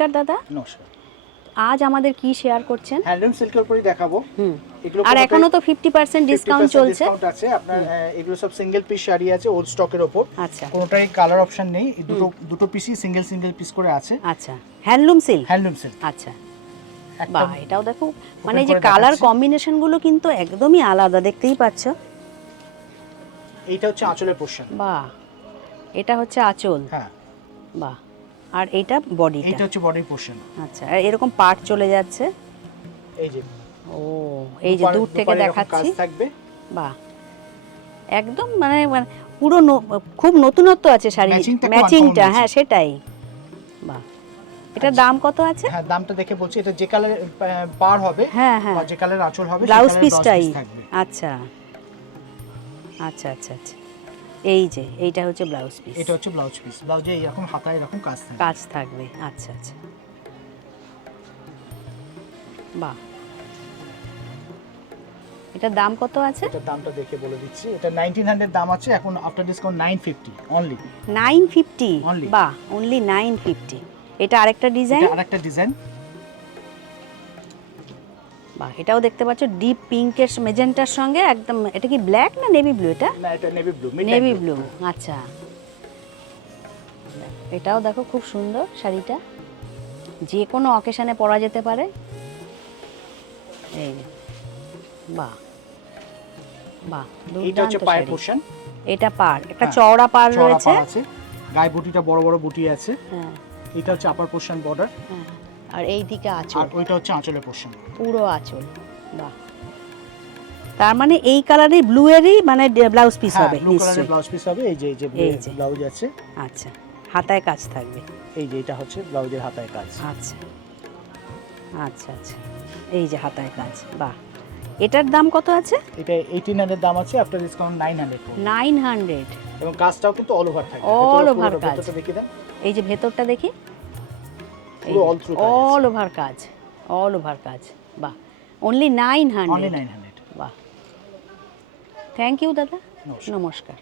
নমস্কার দাদা। নমস্কার। আজ আমাদের কি শেয়ার করছেন? হ্যান্ডলুম সিল্কের উপরই দেখাবো। এগুলো আর এখনো তো 50% ডিসকাউন্ট চলছে। ডিসকাউন্ট আছে আপনার। এগুলো সব সিঙ্গেল পিস শাড়ি আছে ওল্ড স্টকের উপর। আচ্ছা, কোনোটাই কালার অপশন নেই, দুটো পিসই সিঙ্গেল পিস করে আছে। আচ্ছা, হ্যান্ডলুম সিল্ক। Handloom silk. আচ্ছা, বাহ, এটাও দেখো, মানে open যে করে কালার দেখাচ্ছি। কম্বিনেশন গুলো কিন্তু একদমই আলাদা, দেখতেই পাচ্ছ। এইটা হচ্ছে আঁচলের পোরশন। বাহ, এটা হচ্ছে আঁচল। হ্যাঁ, বাহ, আর এটা বডিটা। এইটা হচ্ছে বডির পোরশন। আচ্ছা, আর এরকম পার্ট চলে যাচ্ছে। এই যে, ও, এই যে দূর থেকে কাজ দেখাচ্ছি। থাকবে। বাহ, একদম মানে পুরো খুব নতুনত্ব আছে শাড়ি, ম্যাচিংটা। হ্যাঁ, সেটাই। বাহ, এটার দাম কত আছে? হ্যাঁ, দামটা দেখে বলছি। এটা যে কালার পার হবে, হ্যাঁ, হ্যাঁ, বা যে কালার আঁচল হবে, ব্লাউজ সেই পিসটাই। থাকবে। আচ্ছা আচ্ছা আচ্ছা আচ্ছা, এই যে এইটা হচ্ছে ব্লাউজ পিস। এটা হচ্ছে ব্লাউজ পিস। ব্লাউজে এরকম হাতায় এরকম কাজ থাকবে। কাজ থাকবে। আচ্ছা আচ্ছা, বাহ, এটার দাম কত আছে? এটার দামটা দেখে বলে দিচ্ছি। এটা 1900 দাম আছে, এখন আফটার ডিসকাউন্ট 950 অনলি। 950? Only। বাহ, অনলি 950। এটা আরেকটা ডিজাইন। এটা আরেকটা ডিজাইন। বাহ, এটাও দেখতে পাচ্ছ ডিপ পিঙ্কের মেজেন্টার সঙ্গে একদম। এটা কি ব্ল্যাক না নেভি ব্লু? এটা না, এটা নেভি ব্লু। Navy blue. আচ্ছা, এটাও দেখো খুব সুন্দর শাড়িটা, যে কোনো অকেশনে পরা যেতে পারে। এই যে, বাহ বাহ, এটা হচ্ছে পায়ের পোরশন। এটা পাড়, একটা চওড়া পাড় রয়েছে। গায়ে বুটিটা বড় বড় বুটি আছে। হ্যাঁ, এটা হচ্ছে আপার পোরশন বর্ডার। হ্যাঁ, আর এই দিকে আঁচল। আর ওইটা হচ্ছে আঁচলের পোরশন। পুরো আঁচল। বাহ, তার মানে এই কালারের ব্লু এরই মানে ব্লাউজ পিস হবে ব্লু কালারের নিশ্চয়ই। ব্লাউজ পিস হবে। এই যে ব্লাউজ আছে। আচ্ছা, হাতায় কাজ থাকবে। এই যে এটা হচ্ছে ব্লাউজের হাতায় কাজ। আচ্ছা আচ্ছা আচ্ছা, এই যে হাতায় কাজ। বাহ, এটার দাম কত আছে? এটা 1800 দাম আছে, আফটার ডিসকাউন্ট 900। 900। এবং কাজটাও কিন্তু অল ওভার থাকে। অল ওভার কাজ। ভেতরটা দেখিয়ে দেন। এই যে ভেতরটা দেখি, পুরো অল থ্রু কাজ। অল ওভার কাজ, অল ওভার কাজ। বাহ, অনলি 900। অনলি 900। বাহ, থ্যাংক ইউ দাদা। নমস্কার। নমস্কার।